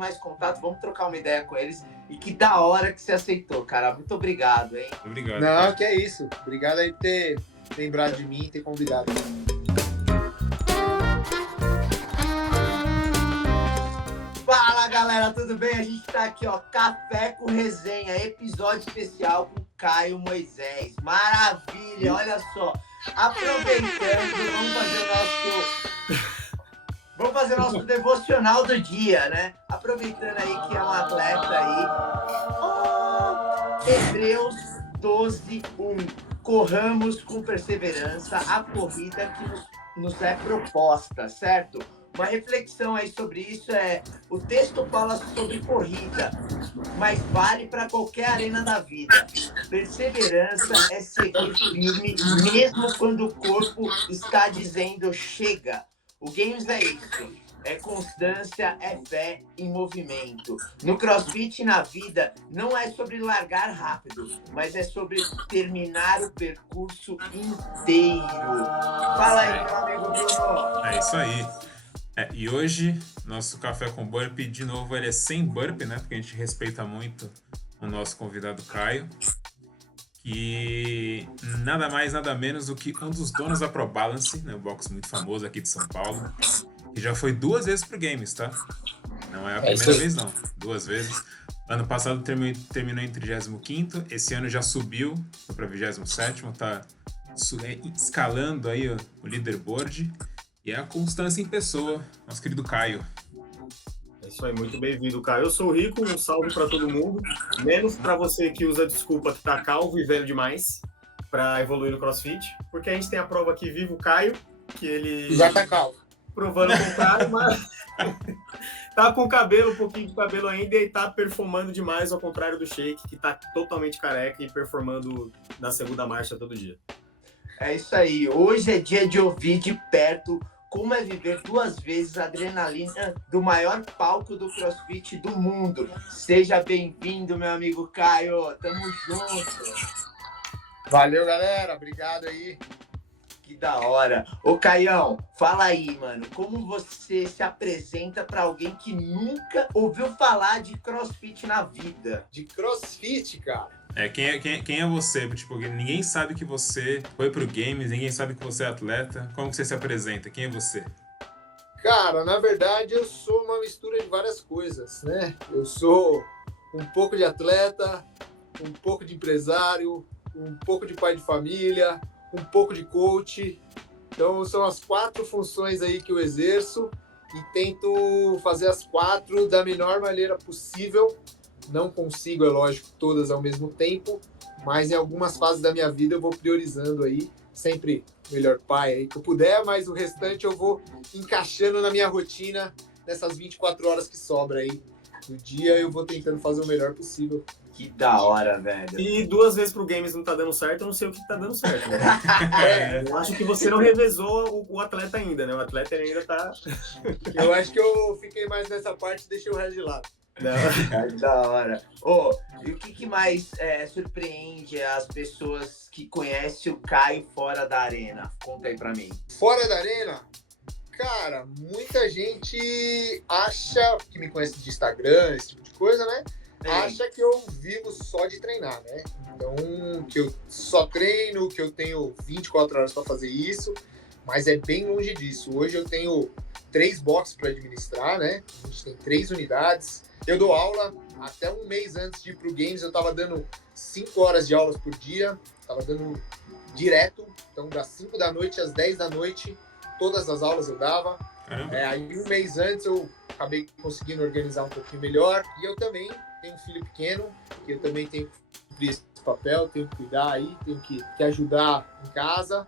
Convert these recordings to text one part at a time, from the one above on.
mais contato, vamos trocar uma ideia com eles. E que da hora que você aceitou, cara. Muito obrigado, hein? Obrigado. Não, cara. que é isso. Obrigado aí por ter lembrado de mim e ter convidado. Fala, galera, tudo bem? A gente tá aqui, ó, Café com Resenha, episódio especial com Caio Moisés. Maravilha, olha só. Aproveitando, vamos fazer o nosso devocional do dia, né? Aproveitando aí que é um atleta aí. Hebreus 12:1. Corramos com perseverança a corrida que nos é proposta, certo? Uma reflexão aí sobre isso o texto fala sobre corrida, mas vale para qualquer arena da vida. Perseverança é seguir firme, mesmo quando o corpo está dizendo chega. O Games é isso. É constância, é fé em movimento. No CrossFit, na vida, não é sobre largar rápido, mas é sobre terminar o percurso inteiro. Fala aí, meu amigo Bruno. É isso aí. E hoje, nosso Café com Burpee, de novo, ele é sem burpee, né? Porque a gente respeita muito o nosso convidado Caio, que nada mais, nada menos do que um dos donos da ProBalance, né? Um box muito famoso aqui de São Paulo, que já foi 2 vezes pro Games, tá? Não é a primeira vez, não. 2 vezes. Ano passado terminou em 35º, esse ano já subiu, foi para 27º, tá escalando aí o leaderboard. E é a constância em pessoa, nosso querido Caio. É isso aí, muito bem-vindo, Caio. Eu sou o Rico, um salve para todo mundo, menos para você que usa a desculpa que tá calvo e velho demais para evoluir no CrossFit, porque a gente tem a prova aqui vivo, o Caio, que ele... Já tá calmo. Provando o contrário, mas tá com cabelo, um pouquinho de cabelo ainda e tá performando demais, ao contrário do Shake, que tá totalmente careca e performando na segunda marcha todo dia. É isso aí. Hoje é dia de ouvir de perto como é viver 2 vezes a adrenalina do maior palco do CrossFit do mundo. Seja bem-vindo, meu amigo Caio. Tamo junto. Valeu, galera. Obrigado aí. Que da hora. Ô, Caião, fala aí, mano. Como você se apresenta pra alguém que nunca ouviu falar de CrossFit na vida? De CrossFit, cara. Quem é você? Tipo, ninguém sabe que você foi pro Games, ninguém sabe que você é atleta. Como que você se apresenta? Quem é você? Cara, na verdade eu sou uma mistura de várias coisas, né? Eu sou um pouco de atleta, um pouco de empresário, um pouco de pai de família, um pouco de coach. Então são as 4 funções aí que eu exerço e tento fazer as 4 da melhor maneira possível. Não consigo, é lógico, todas ao mesmo tempo, mas em algumas fases da minha vida eu vou priorizando aí, sempre melhor pai aí que eu puder, mas o restante eu vou encaixando na minha rotina nessas 24 horas que sobra aí do dia, eu vou tentando fazer o melhor possível. Que da hora, velho. E 2 vezes pro Games não tá dando certo, eu não sei o que tá dando certo. Né? Eu acho que você não revezou o atleta ainda, né? O atleta ainda tá... Eu acho que eu fiquei mais nessa parte e deixei o resto de lado. Não. Da hora. E o que mais surpreende as pessoas que conhecem o Caio fora da arena? Conta aí pra mim. Fora da arena? Cara, muita gente acha que me conhece de Instagram, esse tipo de coisa, né? Acha que eu vivo só de treinar, né? Então, que eu só treino, que eu tenho 24 horas para fazer isso, mas é bem longe disso. Hoje eu tenho 3 boxes para administrar, né? A gente tem 3 unidades. Eu dou aula, até um mês antes de ir pro Games, eu tava dando 5 horas de aulas por dia, tava dando direto, então das 5 da noite às 10 da noite, todas as aulas eu dava. Aí um mês antes eu acabei conseguindo organizar um pouquinho melhor, e eu também tenho um filho pequeno, que eu também tenho que cumprir esse papel, tenho que cuidar aí, tenho que ajudar em casa.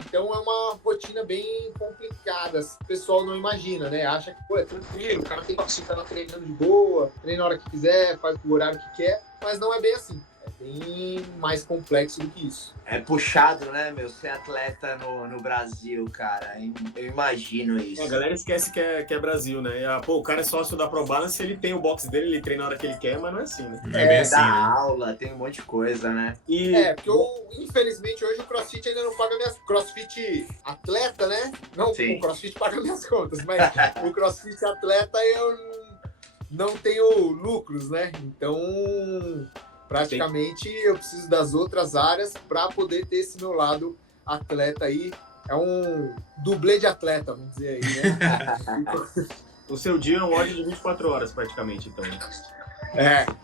Então é uma rotina bem complicada. O pessoal não imagina, né? Acha que é tranquilo, o cara tem que ficar treinando de boa, treina a hora que quiser, faz o horário que quer, mas não é bem assim. É bem mais complexo do que isso. É puxado, né, meu? Ser atleta no Brasil, cara. Eu imagino isso. A galera esquece que é Brasil, né? O cara é sócio da ProBalance, ele tem o box dele, ele treina a hora que ele quer, mas não é assim, né? Não é bem assim, dá né? aula, tem um monte de coisa, né? Porque infelizmente, hoje o CrossFit ainda não paga minhas... CrossFit atleta, né? Não, Sim. o CrossFit paga minhas contas, mas o CrossFit atleta eu não tenho lucros, né? Então, praticamente, eu preciso das outras áreas para poder ter esse meu lado atleta aí. É um dublê de atleta, vamos dizer aí, né? O seu dia é um ódio de 24 horas, praticamente, então.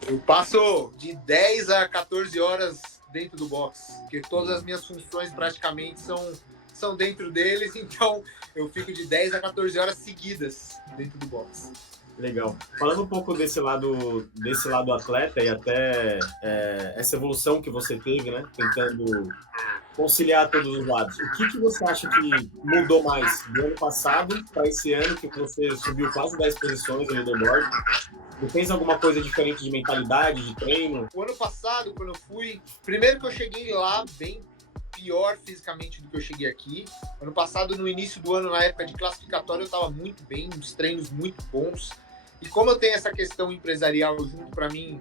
Eu passo de 10 a 14 horas dentro do box, porque todas as minhas funções praticamente são dentro deles, então eu fico de 10 a 14 horas seguidas dentro do box. Legal. Falando um pouco desse lado atleta e até essa evolução que você teve, né? Tentando conciliar todos os lados. O que você acha que mudou mais do ano passado para esse ano, que você subiu quase 10 posições no leaderboard? Você fez alguma coisa diferente de mentalidade, de treino? O ano passado, quando eu fui... Primeiro que eu cheguei lá bem pior fisicamente do que eu cheguei aqui. Ano passado, no início do ano, na época de classificatório, eu estava muito bem, uns treinos muito bons. E como eu tenho essa questão empresarial junto para mim,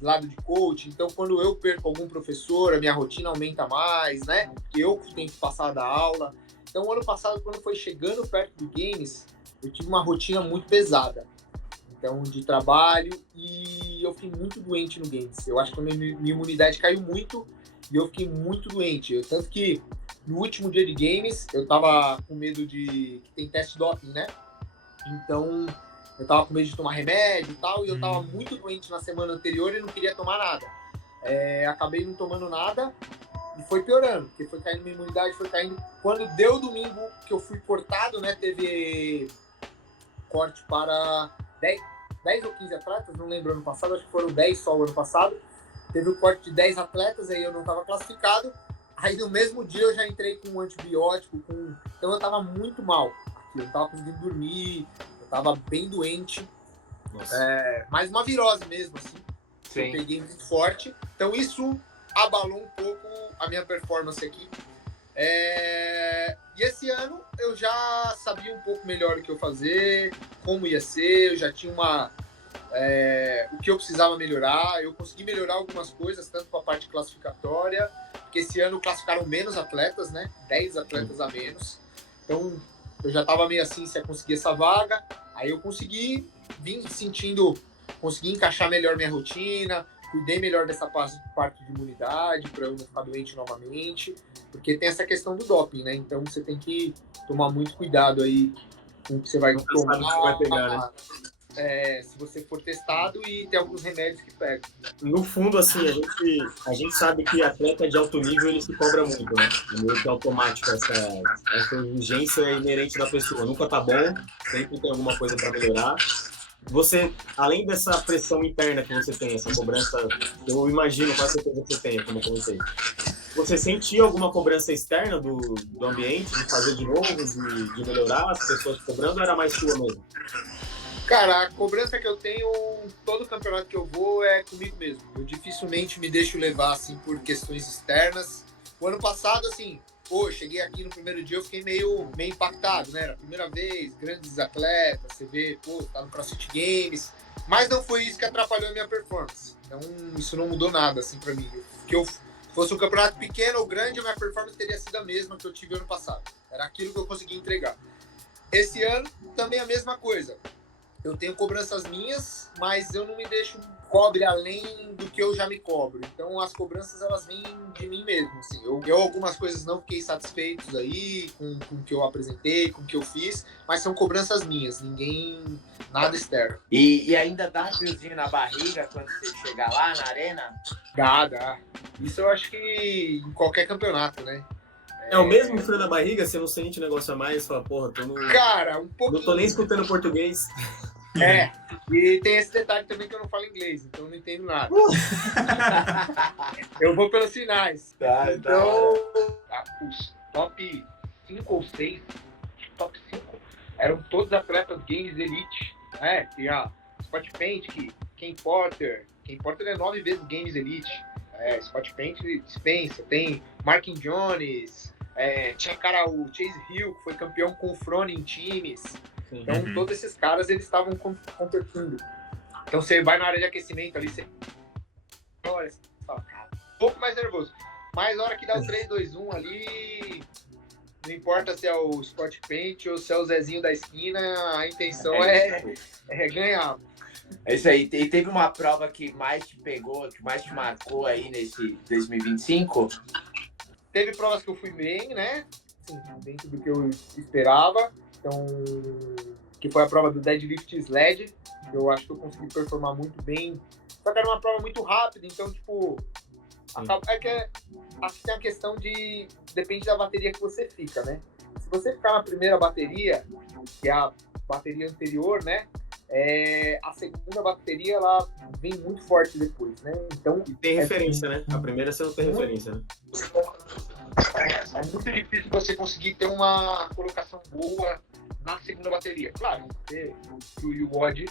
do lado de coach, então quando eu perco algum professor, a minha rotina aumenta mais, né? Porque eu tenho que passar da aula. Então, o ano passado, quando foi chegando perto do Games, eu tive uma rotina muito pesada. Então, de trabalho, e eu fiquei muito doente no Games. Eu acho que a minha imunidade caiu muito e eu fiquei muito doente. Tanto que no último dia de Games, eu tava com medo que tem teste doping, né? Então, eu tava com medo de tomar remédio e tal, e eu tava muito doente na semana anterior e não queria tomar nada. Acabei não tomando nada e foi piorando, porque foi caindo minha imunidade, foi caindo. Quando deu domingo que eu fui cortado, né, teve corte para 10 ou 15 atletas, não lembro ano passado, acho que foram 10 só o ano passado. Teve o corte de 10 atletas, aí eu não estava classificado. Aí no mesmo dia eu já entrei com um antibiótico, então eu estava muito mal. Eu não estava conseguindo dormir, eu estava bem doente. Mas uma virose mesmo, assim. Sim. Eu peguei muito forte. Então isso abalou um pouco a minha performance aqui. E esse ano eu já sabia um pouco melhor o que eu fazer, como ia ser, eu já tinha o que eu precisava melhorar. Eu consegui melhorar algumas coisas, tanto com a parte classificatória, porque esse ano classificaram menos atletas, né? 10 atletas a menos. Então eu já estava meio assim se eu conseguir essa vaga. Aí eu consegui encaixar melhor minha rotina, cuidei melhor dessa parte de imunidade para eu não ficar doente novamente, porque tem essa questão do doping, né? Então você tem que tomar muito cuidado aí com o que você vai tomar. Você vai pegar, né? Se você for testado, e tem alguns remédios que pegam. No fundo, assim, a gente sabe que atleta de alto nível, ele se cobra muito, né? É meio que automático essa exigência inerente da pessoa. Nunca tá bom, sempre tem alguma coisa para melhorar. Você, além dessa pressão interna que você tem, essa cobrança, eu imagino, com certeza que você tenha, como eu comentei, você sentia alguma cobrança externa do ambiente, de fazer de novo, de melhorar, as pessoas cobrando, ou era mais sua mesmo? Cara, a cobrança que eu tenho, todo campeonato que eu vou é comigo mesmo. Eu dificilmente me deixo levar, assim, por questões externas. O ano passado, assim, cheguei aqui no primeiro dia, eu fiquei meio impactado, né? Era a primeira vez, grandes atletas, você vê, tá no CrossFit Games. Mas não foi isso que atrapalhou a minha performance. Então, isso não mudou nada, assim, pra mim. Se fosse um campeonato pequeno ou grande, a minha performance teria sido a mesma que eu tive ano passado. Era aquilo que eu consegui entregar. Esse ano, também a mesma coisa. Eu tenho cobranças minhas, mas eu não me deixo cobre além do que eu já me cobro. Então, as cobranças, elas vêm de mim mesmo. Assim. Eu algumas coisas não fiquei satisfeitos aí com o que eu apresentei, com o que eu fiz, mas são cobranças minhas, nada externo. E ainda dá um friozinho na barriga quando você chegar lá na arena? Dá. Isso eu acho que em qualquer campeonato, né? É o mesmo frio na barriga? Você não sente o negócio a mais? Fala, porra, Cara, um pouquinho. Não tô nem escutando português. E tem esse detalhe também que eu não falo inglês, então eu não entendo nada. Eu vou pelos sinais. Então, os top 5 ou 6, top 5, eram todos atletas Games Elite. Tem a Scott Paint, Ken Porter é 9 vezes Games Elite. Scott Paint dispensa. Tem Markin Jones, tinha o Chase Hill, que foi campeão com o Frone em times. Então, todos esses caras, eles estavam competindo. Então, você vai na área de aquecimento ali, você fala, cara, um pouco mais nervoso. Mas na hora que dá o 3, 2, 1 ali, não importa se é o Scott Paint ou se é o Zezinho da esquina, a intenção é ganhar. É isso aí. E teve uma prova que mais te pegou, que mais te marcou aí nesse 2025? Teve provas que eu fui bem, né? Assim, dentro do que eu esperava. Então, que foi a prova do Deadlift Sled. Eu acho que eu consegui performar muito bem. Só que era uma prova muito rápida, então, tipo... É que acho que tem a questão de... Depende da bateria que você fica, né? Se você ficar na primeira bateria, que é a bateria anterior, né? A segunda bateria, ela vem muito forte depois, né? Então... E tem referência, né? A primeira você não tem referência, né? É muito difícil você conseguir ter uma colocação boa na segunda bateria. Claro, você destruir o WOD,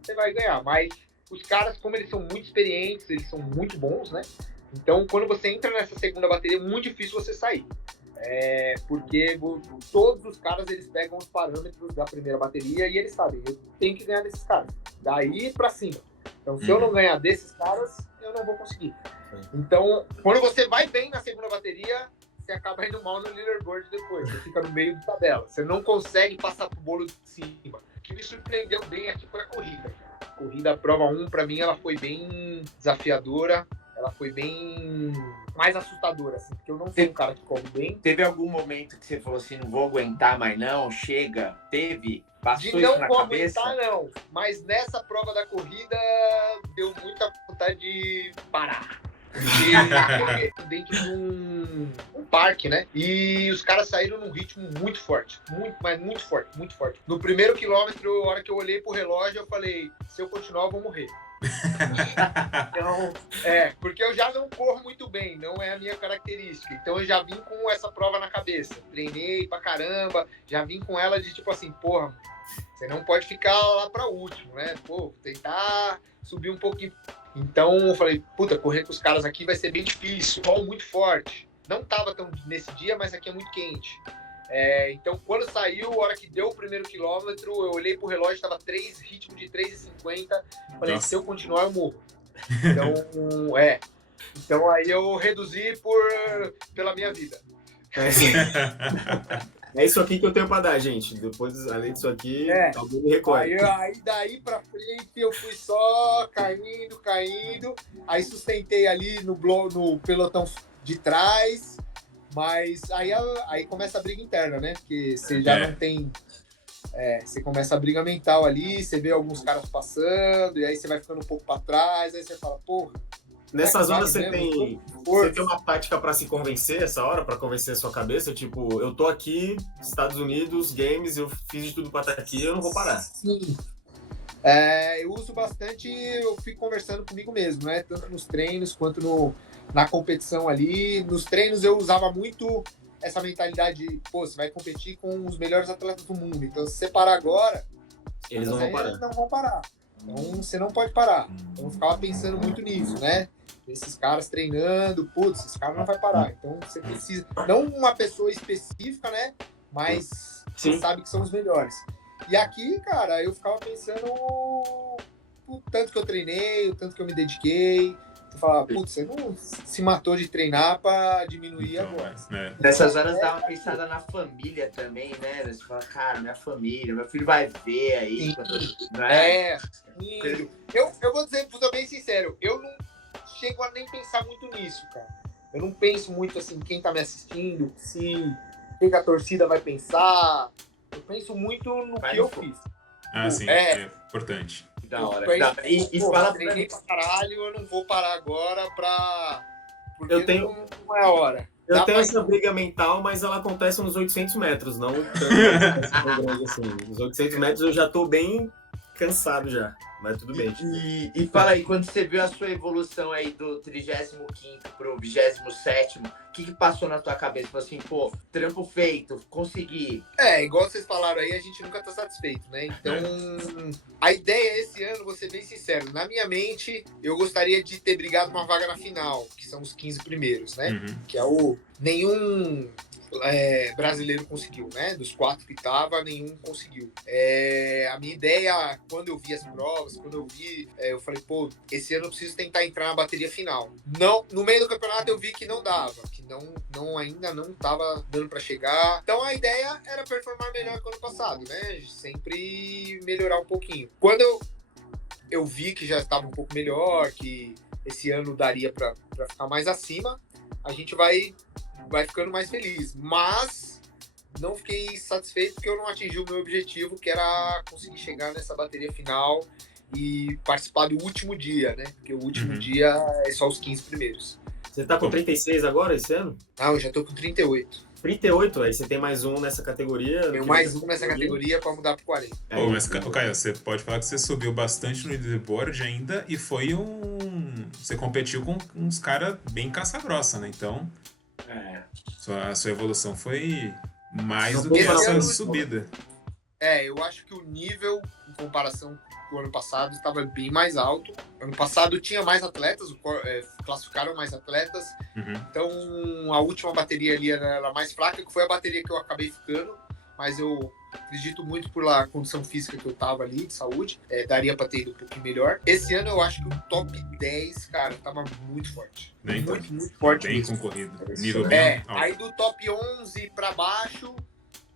você vai ganhar, mas os caras, como eles são muito experientes, eles são muito bons, né? Então, quando você entra nessa segunda bateria, é muito difícil você sair. Porque todos os caras, eles pegam os parâmetros da primeira bateria e eles sabem, eu tenho que ganhar desses caras. Daí pra cima. Então, se eu não ganhar desses caras, eu não vou conseguir. Então, quando você vai bem na segunda bateria, você acaba indo mal no leaderboard depois. Você fica no meio da tabela. Você não consegue passar pro bolo de cima. O que me surpreendeu bem aqui foi a corrida. A corrida, a prova 1, pra mim, ela foi bem desafiadora. Ela foi bem mais assustadora, assim, porque eu não sou um cara que corre bem. Teve algum momento que você falou assim, não vou aguentar mais não, chega? Teve? Passou De isso não na vou cabeça? aguentar, não. Mas nessa prova da corrida, deu muita vontade de parar. Porque dentro de um parque, né? E os caras saíram num ritmo muito forte. Muito forte, muito forte. No primeiro quilômetro, a hora que eu olhei pro relógio, eu falei, se eu continuar, eu vou morrer. Então, porque eu já não corro muito bem, não é a minha característica. Então eu já vim com essa prova na cabeça. Treinei pra caramba, já vim com ela de tipo assim, porra, você não pode ficar lá pra último, né? Pô, tentar subir um pouquinho. Então eu falei, puta, correr com os caras aqui vai ser bem difícil, sol muito forte. Não tava tão nesse dia, mas aqui é muito quente. Então, quando saiu, a hora que deu o primeiro quilômetro, eu olhei pro relógio, estava ritmo de 3,50. Falei, se eu continuar, eu morro. Então, Então, aí eu reduzi pela minha vida. É isso aqui que eu tenho para dar, gente. Depois, além disso aqui, alguém me recolhe. Aí daí pra frente, eu fui só caindo. Aí sustentei ali no pelotão de trás. Mas aí começa a briga interna, né? Porque você já não tem... você começa a briga mental ali, você vê alguns caras passando, e aí você vai ficando um pouco para trás, aí você fala, porra... Nessas horas você tem uma tática para se convencer essa hora, para convencer a sua cabeça? Tipo, eu tô aqui, Estados Unidos, games, eu fiz de tudo para estar aqui, eu não vou parar. Sim. Eu uso bastante, eu fico conversando comigo mesmo, né? Tanto nos treinos quanto na competição ali. Nos treinos eu usava muito essa mentalidade de, pô, você vai competir com os melhores atletas do mundo. Então, se você parar agora, eles não vão parar. Então, você não pode parar. Então, eu ficava pensando muito nisso, né? Esses caras treinando, putz, esse cara não vai parar. Então, você precisa... Não uma pessoa específica, né? Mas você sabe que são os melhores. E aqui, cara, eu ficava pensando o tanto que eu treinei, o tanto que eu me dediquei. Eu falava, putz, você não se matou de treinar pra diminuir agora. Nessas horas dá uma pensada na família também, né? Você fala, cara, minha família, meu filho vai ver aí. Eu vou dizer, vou ser bem sincero, eu não chego a nem pensar muito nisso, cara. Eu não penso muito assim, quem tá me assistindo, quem que a torcida vai pensar. Eu penso muito no que eu fiz. Ah, sim, é importante. Da hora. E fala pra mim pra caralho, eu não vou parar agora porque não é a hora. Eu tenho essa briga mental, mas ela acontece nos 800 metros, não tanto assim. Nos 800 metros eu já tô bem cansado já, mas tudo bem. E fala aí, quando você viu a sua evolução aí do 35º pro 27º, o que passou na tua cabeça? Falou assim, pô, trampo feito, consegui. Igual vocês falaram aí, a gente nunca tá satisfeito, né? Então, a ideia esse ano, vou ser bem sincero, na minha mente, eu gostaria de ter brigado uma vaga na final, que são os 15 primeiros, né? Que é nenhum brasileiro conseguiu, né? Dos 4 que tava, nenhum conseguiu. A minha ideia, quando eu vi as provas, eu falei, pô, esse ano eu preciso tentar entrar na bateria final. Não, no meio do campeonato eu vi que não dava, que ainda não tava dando para chegar. Então a ideia era performar melhor que o ano passado, né? Sempre melhorar um pouquinho. Quando eu vi que já estava um pouco melhor, que esse ano daria para ficar mais acima, a gente vai ficando mais feliz. Mas não fiquei satisfeito porque eu não atingi o meu objetivo, que era conseguir chegar nessa bateria final e participar do último dia, né? Porque o último dia é só os 15 primeiros. Você tá com 36 agora esse ano? Ah, eu já tô com 38. 38, aí você tem mais um nessa categoria. Tenho mais um nessa categoria para mudar pro 40. Pô, mas, Caio, você pode falar que você subiu bastante no leaderboard ainda e foi Você competiu com uns caras bem caça-grossa, né? Então, a sua evolução foi mais do que essa subida. Eu acho que o nível, em comparação com o ano passado, estava bem mais alto. Ano passado tinha mais atletas, classificaram mais atletas. Então, a última bateria ali era mais fraca, que foi a bateria que eu acabei ficando. Mas eu acredito muito por a condição física que eu tava ali, de saúde. Daria para ter ido um pouquinho melhor. Esse ano eu acho que o top 10, cara, tava muito forte. Muito forte. Bem mesmo. concorrido. Nível bem alto. Aí do top 11 para baixo,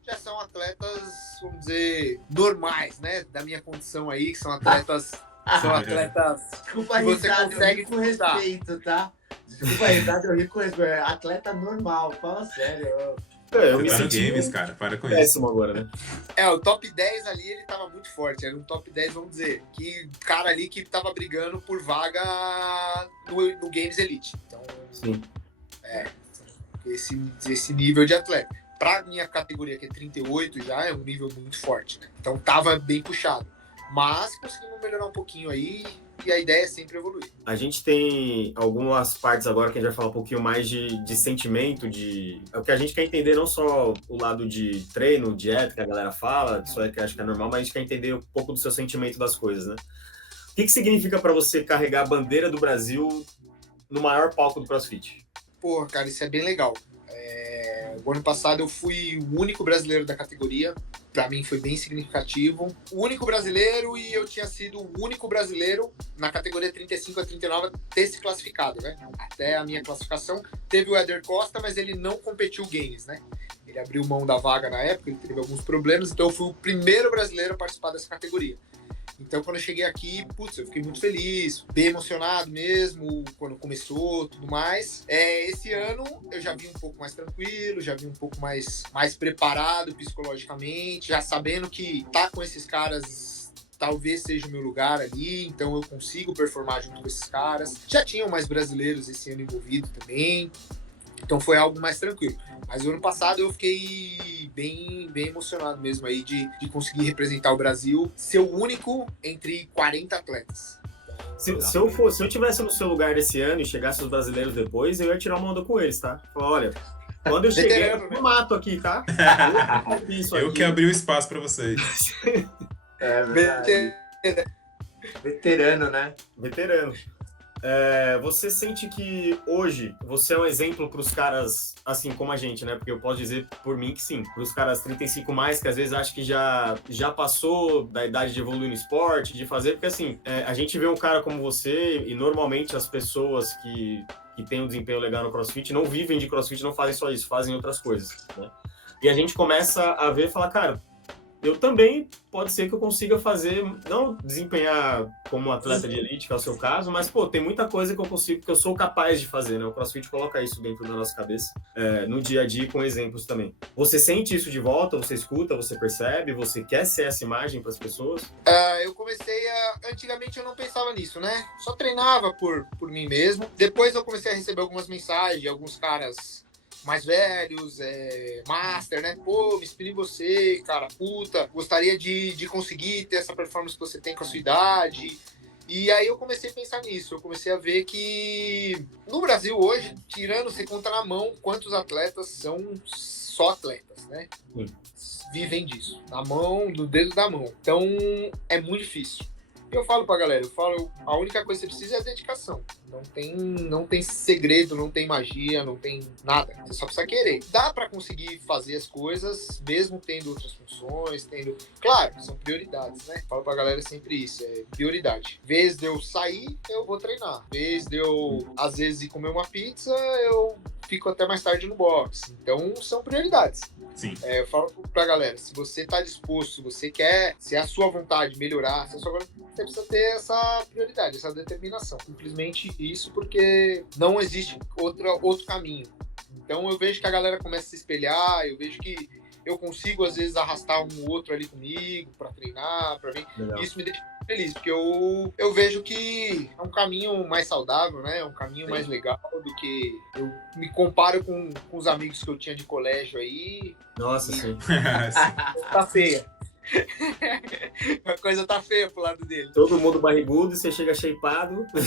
já são atletas, vamos dizer, normais, né? Da minha condição aí, que são atletas... Desculpa a risada, eu ri com respeito, tá? Desculpa a risada, eu ri com respeito. Atleta normal, fala sério. Eu me Tá no senti games, cara, para com isso. péssimo agora, né? O top 10 ali, ele tava muito forte. Era um top 10, vamos dizer, que cara ali que tava brigando por vaga no Games Elite. Então, sim. Esse nível de atleta. Pra minha categoria, que é 38, já é um nível muito forte, né? Então tava bem puxado. Mas conseguimos melhorar um pouquinho aí e a ideia é sempre evoluir. A gente tem algumas partes agora que a gente vai falar um pouquinho mais de sentimento, é o que a gente quer entender, não só o lado de treino, dieta, que a galera fala, isso é que eu acho que é normal, mas a gente quer entender um pouco do seu sentimento das coisas, né? O que significa para você carregar a bandeira do Brasil no maior palco do CrossFit? Pô, cara, isso é bem legal. O ano passado eu fui o único brasileiro da categoria. Pra mim foi bem significativo. O único brasileiro, e eu tinha sido o único brasileiro na categoria 35 a 39 a ter se classificado, né? Até a minha classificação. Teve o Éder Costa, mas ele não competiu Games, né? Ele abriu mão da vaga na época, ele teve alguns problemas, então eu fui o primeiro brasileiro a participar dessa categoria. Então, quando eu cheguei aqui, eu fiquei muito feliz, bem emocionado mesmo, quando começou, tudo mais. Esse ano, eu já vim um pouco mais tranquilo, já vim um pouco mais preparado psicologicamente, já sabendo que tá com esses caras talvez seja o meu lugar ali, então eu consigo performar junto com esses caras. Já tinham mais brasileiros esse ano envolvidos também, então foi algo mais tranquilo. Mas o ano passado eu fiquei bem emocionado mesmo aí de conseguir representar o Brasil, ser o único entre 40 atletas. Se eu tivesse no seu lugar esse ano e chegasse os brasileiros depois, eu ia tirar uma onda com eles, tá? Falar, olha, quando eu cheguei, eu mato aqui, tá? Eu que abri o espaço pra vocês. Verdade. Veterano, né? Veterano. Você sente que hoje você é um exemplo para os caras, assim como a gente, né? Porque eu posso dizer por mim que sim. Para os caras 35 mais, que às vezes acho que já passou da idade de evoluir no esporte, de fazer, porque assim, a gente vê um cara como você e normalmente as pessoas que têm um desempenho legal no CrossFit não vivem de CrossFit, não fazem só isso, fazem outras coisas, né? E a gente começa a ver e falar, cara, eu também pode ser que eu consiga fazer, não desempenhar como um atleta de elite, que é o seu caso, mas, tem muita coisa que eu consigo, que eu sou capaz de fazer, né? O CrossFit coloca isso dentro da nossa cabeça, no dia a dia, com exemplos também. Você sente isso de volta? Você escuta? Você percebe? Você quer ser essa imagem para as pessoas? Eu comecei antigamente eu não pensava nisso, né? Só treinava por mim mesmo. Depois eu comecei a receber algumas mensagens de alguns caras mais velhos, master, né? Pô, me inspirei em você, cara, puta, gostaria de conseguir ter essa performance que você tem com a sua idade. E aí eu comecei a pensar nisso, eu comecei a ver que no Brasil hoje, tirando, você conta na mão quantos atletas são só atletas, né? Vivem disso, na mão, no dedo da mão. Então, é muito difícil. Eu falo pra galera, a única coisa que você precisa é a dedicação. Não tem segredo, não tem magia, não tem nada. Você só precisa querer. Dá para conseguir fazer as coisas, mesmo tendo outras funções, tendo... Claro, são prioridades, né? Falo pra galera sempre isso, é prioridade. Vez de eu sair, eu vou treinar. Vez de eu, às vezes, ir comer uma pizza, eu fico até mais tarde no box. Então, são prioridades. Sim. Eu falo pra galera, se você tá disposto, se você quer, se é a sua vontade melhorar, você precisa ter essa prioridade, essa determinação. Simplesmente isso, porque não existe outro caminho. Então eu vejo que a galera começa a se espelhar, eu vejo que eu consigo, às vezes, arrastar um outro ali comigo pra treinar, pra mim. Legal. Isso me deixa feliz, porque eu vejo que é um caminho mais saudável, né? É um caminho mais legal do que eu me comparo com os amigos que eu tinha de colégio aí. Nossa, sim. Tá feia. A coisa tá feia pro lado dele. Todo mundo barrigudo, você chega shapeado. Não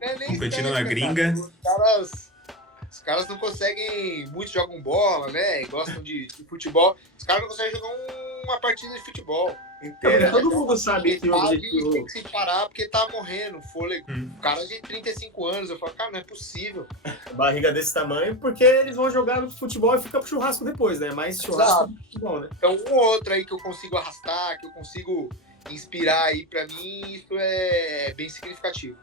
é nem competindo na gringa. Os caras não conseguem, muitos jogam bola, né? Gostam de futebol. Os caras não conseguem jogar uma partida de futebol inteira. Todo mundo sabe que o objetivo... tem que se parar porque tá morrendo, fôlego. Cara de 35 anos, eu falo, cara, não é possível. Barriga desse tamanho, porque eles vão jogar no futebol e fica pro churrasco depois, né? Mais churrasco do futebol, né? Então, um ou outro aí que eu consigo arrastar, que eu consigo inspirar aí, pra mim, isso é bem significativo.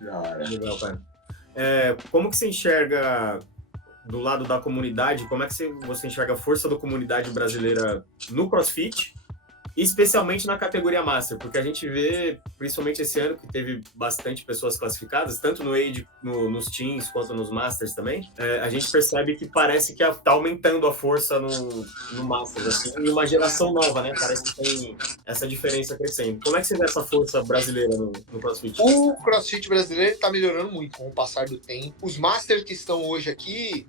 Legal, cara. Como que você enxerga do lado da comunidade, como é que você enxerga a força da comunidade brasileira no CrossFit, especialmente na categoria Master? Porque a gente vê, principalmente esse ano, que teve bastante pessoas classificadas, tanto no Age, nos Teams, quanto nos Masters também, a gente percebe que parece que tá aumentando a força no Masters, assim, e uma geração nova, né? Parece que tem essa diferença crescendo. Como é que você vê essa força brasileira no CrossFit? O CrossFit brasileiro tá melhorando muito com o passar do tempo. Os Masters que estão hoje aqui,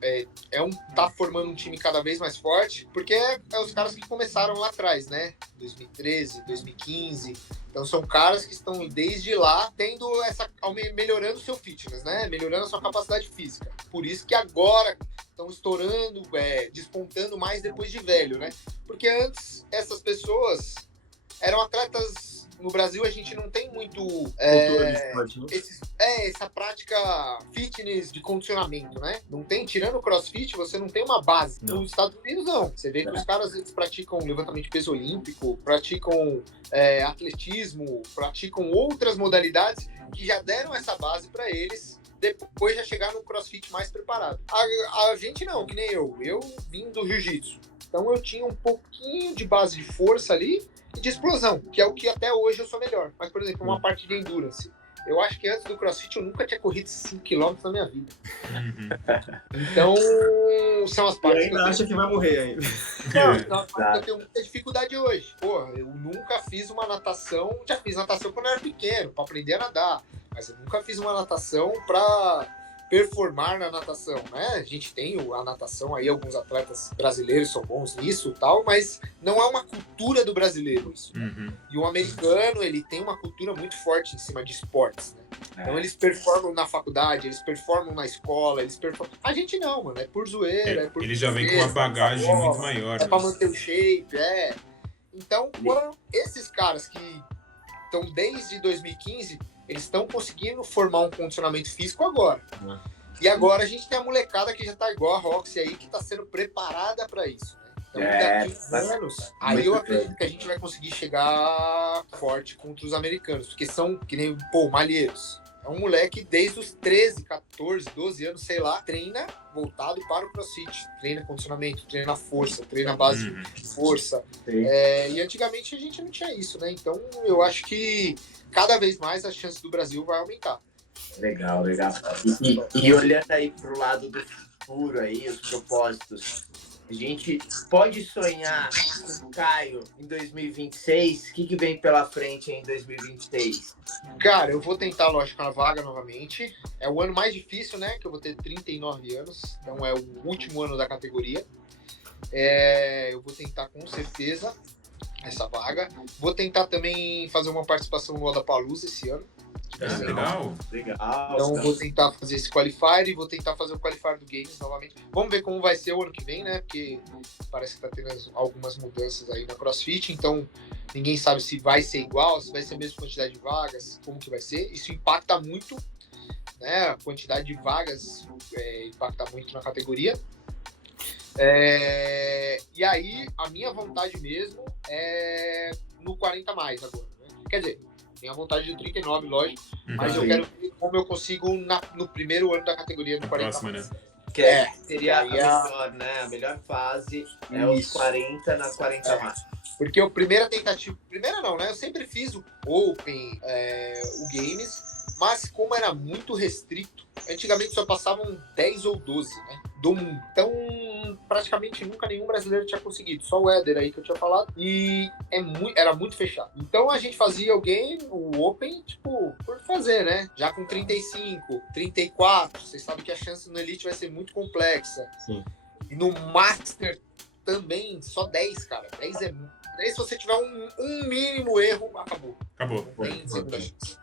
tá formando um time cada vez mais forte, porque é os caras que começaram lá atrás, né? 2013, 2015. Então são caras que estão desde lá melhorando o seu fitness, né? Melhorando a sua capacidade física. Por isso que agora estão estourando, despontando mais depois de velho, né? Porque antes essas pessoas eram atletas. No Brasil a gente não tem muito essa prática fitness de condicionamento, né? Não tem, tirando o CrossFit, você não tem uma base. Não. Nos Estados Unidos não. Você vê que os caras eles praticam levantamento de peso olímpico, praticam atletismo, praticam outras modalidades que já deram essa base para eles. Depois já chegar no CrossFit mais preparado. A gente não, que nem eu. Eu vim do jiu-jitsu. Então eu tinha um pouquinho de base de força ali e de explosão, que é o que até hoje eu sou melhor. Mas, por exemplo, uma parte de endurance. Eu acho que antes do CrossFit eu nunca tinha corrido 5 km na minha vida. Então, são as partes. E ainda acha que vai morrer ainda. Não, são as partes que eu tenho muita dificuldade hoje. Pô, eu nunca fiz uma natação. Já fiz natação quando eu era pequeno, para aprender a nadar. Mas eu nunca fiz uma natação para performar na natação, né? A gente tem a natação aí, alguns atletas brasileiros são bons nisso e tal, mas não é uma cultura do brasileiro isso. E o americano, ele tem uma cultura muito forte em cima de esportes, né? Então eles performam na faculdade, eles performam na escola, eles performam... A gente não, mano, é por zoeira, é por... Ele já vem com uma bagagem muito maior. É pra manter o shape, Então, esses caras que estão desde 2015... eles estão conseguindo formar um condicionamento físico agora. E agora a gente tem a molecada que já tá igual a Roxy aí, que tá sendo preparada para isso, né? Então, daqui a uns anos, aí eu acredito que a gente vai conseguir chegar forte contra os americanos, porque são, que nem, Malheiros. É um moleque desde os 13, 14, 12 anos, sei lá, treina voltado para o CrossFit. Treina condicionamento, treina força, treina base de força. E antigamente a gente não tinha isso, né? Então eu acho que cada vez mais a chance do Brasil vai aumentar. Legal. E olhando aí pro lado do futuro aí, os propósitos, a gente pode sonhar com o Caio em 2026? O que vem pela frente em 2026? Cara, eu vou tentar, lógico, a vaga novamente. É o ano mais difícil, né? Que eu vou ter 39 anos. Então é o último ano da categoria. Eu vou tentar com certeza essa vaga. Vou tentar também fazer uma participação no Lollapalooza esse ano. Legal. Então vou tentar fazer esse qualifier e vou tentar fazer o qualifier do Games novamente. Vamos ver como vai ser o ano que vem, né? Porque parece que tá tendo algumas mudanças aí na CrossFit, então ninguém sabe se vai ser igual, se vai ser a mesma quantidade de vagas, como que vai ser. Isso impacta muito né? A quantidade de vagas impacta muito na categoria. E aí, a minha vontade mesmo é no 40 mais agora, né? Quer dizer, tenho a vontade de 39, lógico, mas eu quero ver como eu consigo no primeiro ano da categoria do 40 próxima, mais. né? Que seria a melhor, né? A melhor fase é os Isso. 40 na 40 mais. Porque a primeira tentativa... Primeira não, né? Eu sempre fiz o Open, o Games, mas como era muito restrito, antigamente só passavam 10 ou 12, né? Do mundo. Então, praticamente nunca nenhum brasileiro tinha conseguido. Só o Éder aí que eu tinha falado. E era muito fechado. Então, a gente fazia o Open, tipo, por fazer, né? Já com 35, 34, vocês sabem que a chance no Elite vai ser muito complexa. Sim. E no Master também, só 10, cara. 10 é muito. Daí, se você tiver um mínimo erro, acabou. Acabou. Tem segunda chance.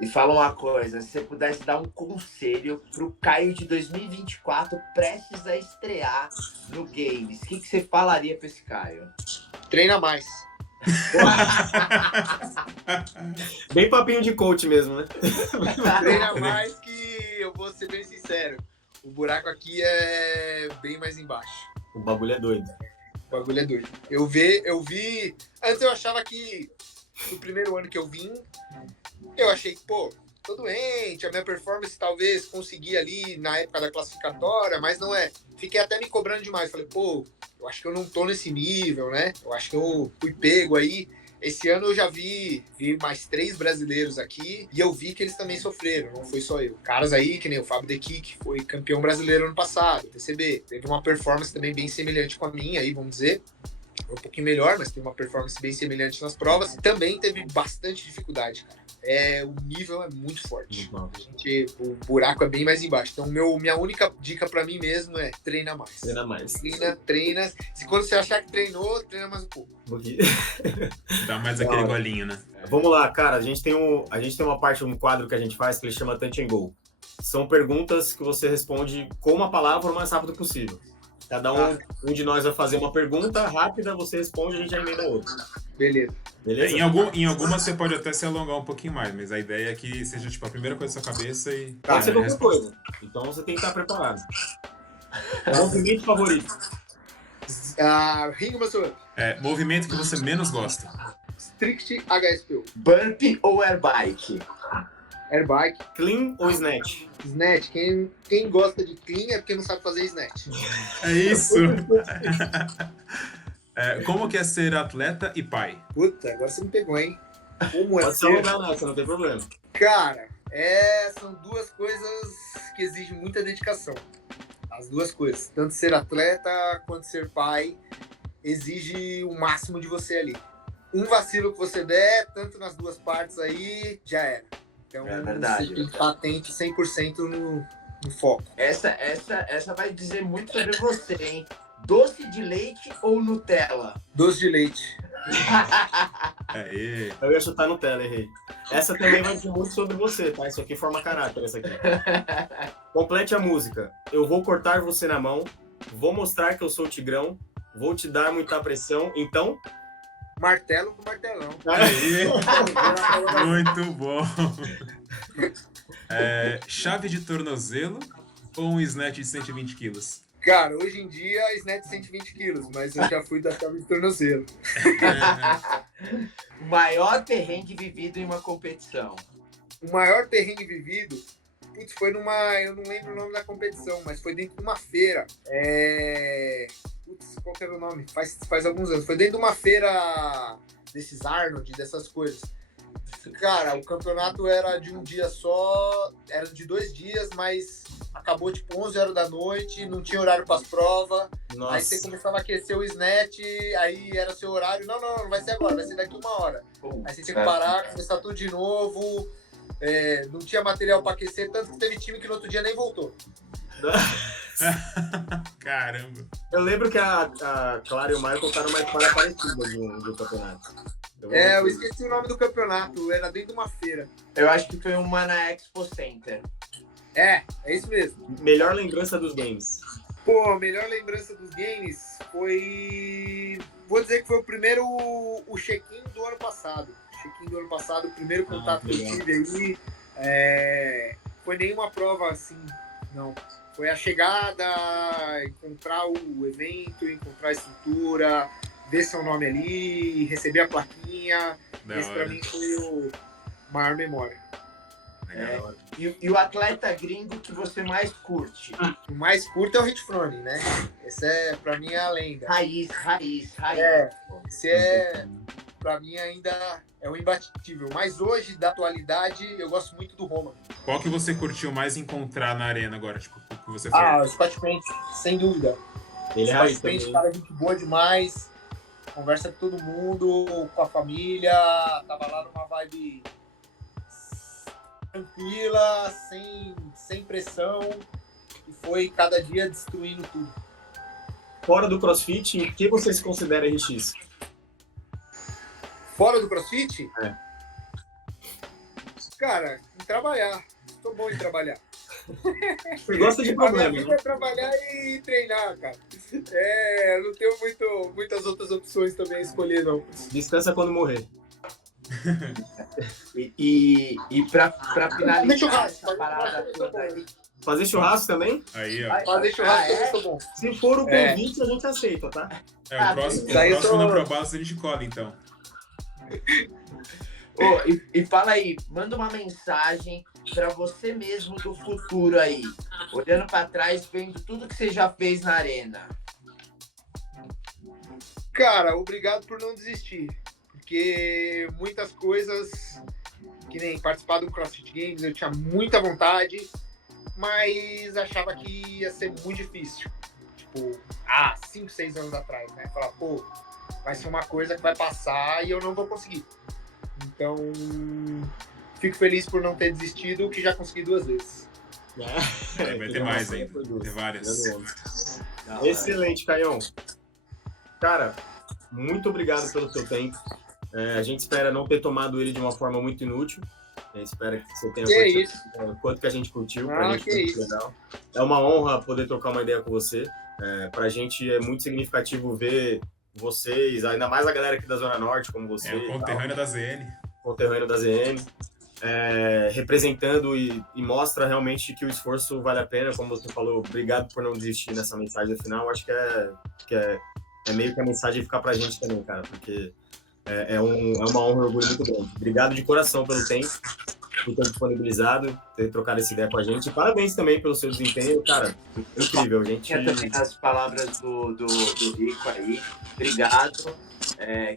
E fala uma coisa, se você pudesse dar um conselho pro Caio de 2024 prestes a estrear no Games, o que você falaria pra esse Caio? Treina mais. Bem papinho de coach mesmo, né? Treina mais que, eu vou ser bem sincero, o buraco aqui é bem mais embaixo. O bagulho é doido. O bagulho é doido. Eu vi... Antes eu achava que no primeiro ano que eu vim, eu achei que, pô, tô doente, a minha performance talvez consegui ali na época da classificatória, mas não é. Fiquei até me cobrando demais. Falei, pô, eu acho que eu não tô nesse nível, né? Eu acho que eu fui pego aí. Esse ano eu já vi mais 3 brasileiros aqui e eu vi que eles também sofreram, não foi só eu. Caras aí, que nem o Fábio Dequi, que foi campeão brasileiro ano passado, TCB. Teve uma performance também bem semelhante com a minha aí, vamos dizer. Um pouquinho melhor, mas teve uma performance bem semelhante nas provas. Também teve bastante dificuldade, cara. O nível é muito forte. O buraco é bem mais embaixo. Então, minha única dica pra mim mesmo é treina mais. Treina mais. Treina. Quando você achar que treinou, treina mais um pouco. Dá mais aquele golinho, né? Vamos lá, cara. A gente tem uma parte, um quadro que a gente faz que ele chama Touch and Go. São perguntas que você responde com uma palavra o mais rápido possível. Cada um de nós vai fazer uma pergunta rápida, você responde, a gente já emenda outra. Beleza? Em algumas você pode até se alongar um pouquinho mais, mas a ideia é que seja tipo a primeira coisa da sua cabeça e... Pode ser qualquer coisa. Então você tem que estar preparado. Movimento favorito? Ringo Massoura. Movimento que você menos gosta? Strict HSPO. Bump ou airbike? Airbike. Clean ou snatch? Snatch. Quem gosta de clean é porque não sabe fazer snatch. É isso! Como que é ser atleta e pai? Puta, agora você me pegou, hein? Como Pode ser alongar nessa, não tem problema. Cara, são duas coisas que exigem muita dedicação. As duas coisas. Tanto ser atleta quanto ser pai exige o máximo de você ali. Um vacilo que você der, tanto nas duas partes aí, já era. Então, é verdade. Você tem que estar atento 100% no foco. Essa vai dizer muito sobre você, hein? Doce de leite ou Nutella? Doce de leite. Aê. Eu ia chutar Nutella, errei. Essa também vai dizer muito sobre você, tá? Isso aqui forma caráter, essa aqui. Complete a música. Eu vou cortar você na mão, vou mostrar que eu sou tigrão, vou te dar muita pressão, então... Martelo com martelão. Aê. Muito bom. Chave de tornozelo ou um snatch de 120 quilos? Cara, hoje em dia, snatch de 120 quilos, mas eu já fui da chave de tornozelo. Maior perrengue vivido em uma competição? O maior perrengue vivido, foi eu não lembro o nome da competição, mas foi dentro de uma feira. Qual que era o nome? Faz alguns anos. Foi dentro de uma feira desses Arnold, dessas coisas. Cara, o campeonato era de um dia só, era de 2 dias, mas acabou tipo 11 horas da noite, não tinha horário para as provas. Nossa. Aí você começava a aquecer o snatch, aí era o seu horário. Não vai ser agora, vai ser daqui 1 hora. Aí você tinha que parar, começar tudo de novo. Não tinha material para aquecer, tanto que teve time que no outro dia nem voltou. Caramba. Eu lembro que a Clara e o Maio contaram uma história parecida do campeonato. Eu esqueci o nome do campeonato, era dentro de uma feira. Eu acho que foi uma na Expo Center. É isso mesmo. Melhor lembrança dos games? Pô, a melhor lembrança dos games foi... Vou dizer que foi o check-in do ano passado. O primeiro contato que eu tive aí Foi nenhuma prova assim, não. Foi a chegada, encontrar o evento, encontrar a estrutura, ver seu nome ali, receber a plaquinha. Esse pra mim foi o maior memória. E o atleta gringo que você mais curte? O mais curto é o Rich Froning, né? Esse é, pra mim, a lenda. Raiz. Esse pra mim, ainda é o imbatível. Mas hoje, da atualidade, eu gosto muito do Roman. Qual que você curtiu mais encontrar na arena agora? Tipo, o que você foi? O Scott Pence, sem dúvida. Ele é Scott raiz Pence, também. cara, gente boa demais. Conversa com todo mundo, com a família. Tava lá numa vibe tranquila, sem pressão. E foi cada dia destruindo tudo. Fora do CrossFit, o que você se considera RX? Fora do CrossFit? É. Cara, em trabalhar. Tô bom em trabalhar. Você gosta de A minha problema, vida né? é trabalhar e treinar, cara. Não tenho muitas outras opções também a escolher, não. Descansa quando morrer. E pra finalizar churrasco, essa parada toda aí. Fazer churrasco também? Aí, ó. Fazer churrasco, é? eu tô bom. Se for o convite, a gente aceita, tá? O próximo Isso aí eu tô- no Probalas a gente cola, então. E fala aí, manda uma mensagem pra você mesmo do futuro aí. Olhando pra trás, vendo tudo que você já fez na arena. Cara, obrigado por não desistir. Porque muitas coisas, que nem participar do CrossFit Games, eu tinha muita vontade, mas achava que ia ser muito difícil. Tipo, 5, 6 anos atrás, né? Falar, vai ser uma coisa que vai passar e eu não vou conseguir. Então, fico feliz por não ter desistido, que já consegui 2 vezes. Vai ter mais ainda. Vai ter várias. Excelente, Caião. Cara, muito obrigado pelo seu tempo. A gente espera não ter tomado ele de uma forma muito inútil. A gente espera que você tenha curtido isso. o quanto que a gente curtiu. Pra gente Que foi muito isso. legal. É uma honra poder trocar uma ideia com você. Pra gente é muito significativo ver vocês, ainda mais a galera aqui da Zona Norte, como você. É o conterrâneo da ZN. Conterrâneo da ZN. Representando e mostra realmente que o esforço vale a pena, como você falou. Obrigado por não desistir nessa mensagem final. Acho que é meio que a mensagem ficar pra gente também, cara, porque é uma honra e orgulho muito grande. Obrigado de coração pelo tempo, por ter disponibilizado, ter trocado essa ideia com a gente. E parabéns também pelo seu desempenho, cara. Incrível, gente. Tinha também as palavras do Rico aí. Obrigado.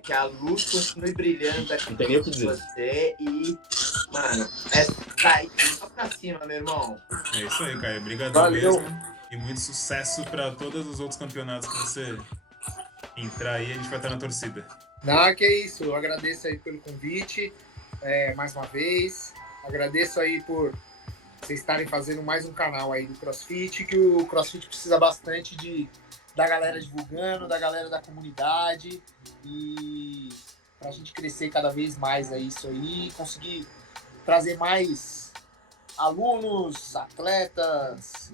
Que a luz continue brilhando aqui Não tem nem o que com dizer. você. E, mano, tá aí só pra cima, meu irmão. É isso aí, Caio. Obrigado Valeu. mesmo. E muito sucesso para todos os outros campeonatos que você entrar aí. A gente vai estar na torcida. Que isso. Eu agradeço aí pelo convite, mais uma vez. Agradeço aí por vocês estarem fazendo mais um canal aí do CrossFit, que o CrossFit precisa bastante da galera divulgando, da galera da comunidade, e pra gente crescer cada vez mais aí isso aí, conseguir trazer mais alunos, atletas,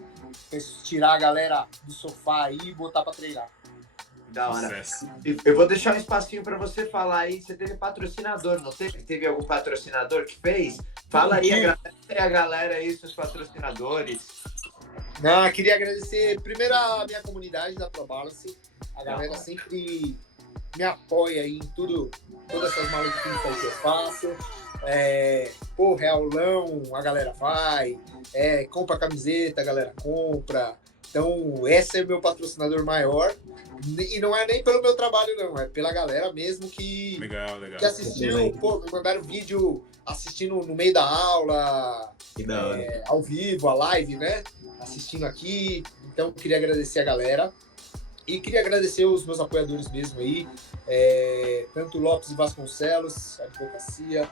tirar a galera do sofá aí e botar pra treinar. Da hora. Sucesso. Eu vou deixar um espacinho pra você falar aí. Você teve patrocinador, não teve? Teve algum patrocinador que fez? Fala aí a galera aí, seus patrocinadores. Queria agradecer primeiro a minha comunidade da ProBalance. A galera sempre me apoia aí em tudo, todas essas maluquices aí que eu faço. Realão, a galera vai. Compra camiseta, a galera compra. Então, esse é o meu patrocinador maior. E não é nem pelo meu trabalho, não. É pela galera mesmo que Legal. que assistiu, me mandaram vídeo assistindo no meio da aula, Que da hora. ao vivo, a live, né? Assistindo aqui. Então, queria agradecer a galera. E queria agradecer os meus apoiadores mesmo aí. Tanto Lopes e Vasconcelos, Advocacia,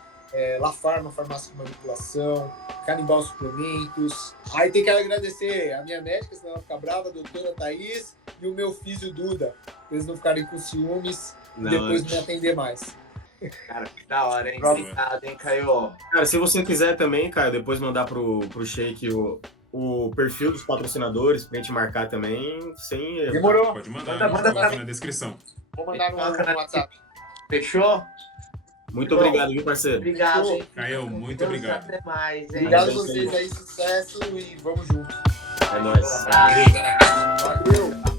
La Farma, Farmácia de Manipulação, Canibal Suplementos. Aí tem que agradecer a minha médica, senão ela fica brava, a doutora Thaís, e o meu filho Duda, pra eles não ficarem com ciúmes e depois me atender mais. Cara, que da hora, hein? Obrigado, hein, Caio? Cara, se você quiser também, Caio, depois mandar pro Sheik o perfil dos patrocinadores pra gente marcar também, sem erro. Demorou. Pode mandar, Manda a gente coloca pra- na descrição. Vou mandar no Coloca na- WhatsApp. Fechou? Muito obrigado, viu, parceiro? Obrigado, hein? Caio, muito Vamos obrigado. Até mais, hein? Obrigado a vocês aí, sucesso e vamos junto. É nóis. Valeu. Valeu!